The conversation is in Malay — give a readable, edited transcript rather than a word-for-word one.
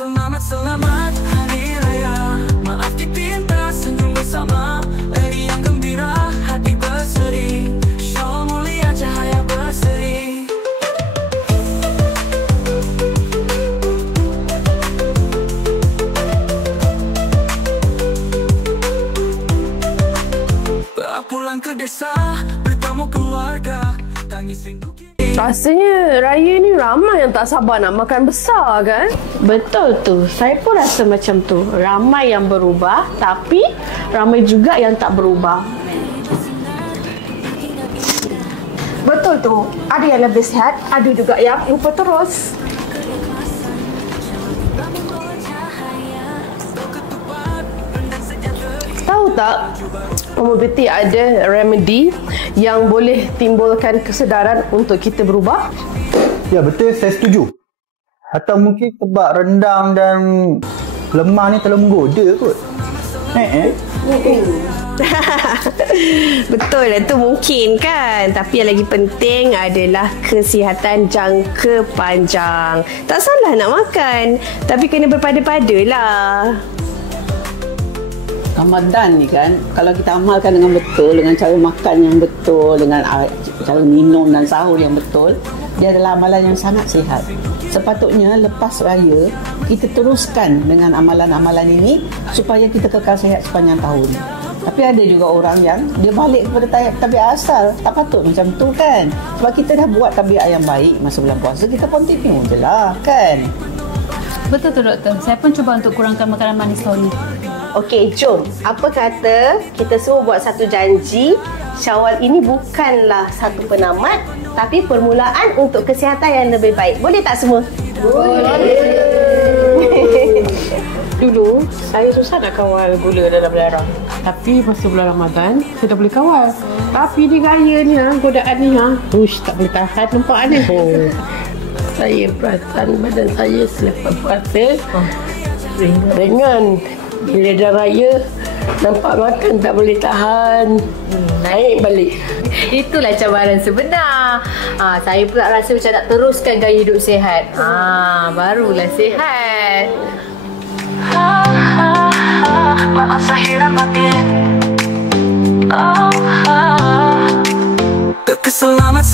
Selamat Hari Raya. Maaf dipinta senyum bersama, hari yang gembira, hati berseri, syawal mulia cahaya berseri. Pulang ke desa, bertemu keluarga, tangis rindu. Rasanya raya ni ramai yang tak sabar nak makan besar kan? Betul tu. Saya pun rasa macam tu. Ramai yang berubah, tapi ramai juga yang tak berubah. Betul tu. Ada yang lebih sihat, ada juga yang lupa terus. Tahu tak, Omobeti ada remedy yang boleh timbulkan kesedaran untuk kita berubah? Ya betul, saya setuju. Atau mungkin sebab rendang dan lemah ni terlalu menggoda kot. Betul, itu mungkin kan. Tapi yang lagi penting adalah kesihatan jangka panjang. Tak salah nak makan, tapi kena berpada-pada lah. Ramadan ni kan, kalau kita amalkan dengan betul, dengan cara makan yang betul, dengan cara minum dan sahur yang betul, dia adalah amalan yang sangat sihat. Sepatutnya lepas raya, kita teruskan dengan amalan-amalan ini supaya kita kekal sihat sepanjang tahun. Tapi ada juga orang yang dia balik kepada tabiat asal. Tak patut macam tu kan. Sebab kita dah buat tabiat yang baik masa bulan puasa, kita continue je lah kan. Betul tu doktor. Saya pun cuba untuk kurangkan makanan manis tahun ni. Okey, jom. Apa kata kita semua buat satu janji, Syawal ini bukanlah satu penamat, tapi permulaan untuk kesihatan yang lebih baik. Boleh tak semua? Boleh. Dulu, saya susah nak kawal gula dalam darah. Tapi masa bulan Ramadan, saya dah boleh kawal. Tapi di raya ni, godaan ni, tak boleh tahan nampak ni. Saya perasan badan saya selepas puasa ringan. Bila dah raya, nampak makan tak boleh tahan, naik balik. Itulah cabaran sebenar. Saya pula rasa macam nak teruskan gaya hidup sihat. Barulah sihat. Maaf zahir dan batin. Selamat